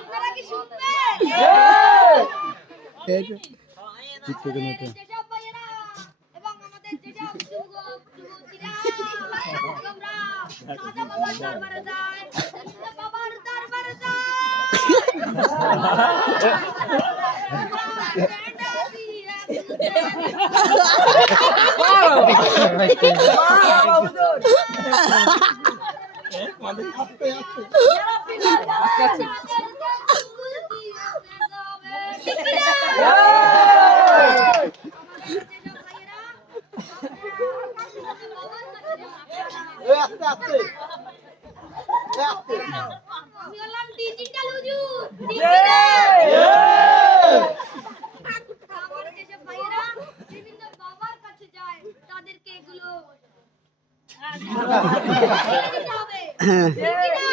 আপনারা কি শুনবেন? যেসব ভাইয়েরা এবং আমাদের যেসব যুবতীরা তোমরা খাজা বাবার দরবারে যায়, গোবিন্দ বাবার দরবারে আমি হলাম ডিজিটাল হুজুর। আমার যেসব ভাইয়েরা বিভিন্ন বাবার কাছে যায় তাদেরকে এগুলো দিতে হবে। ঠিক কি না?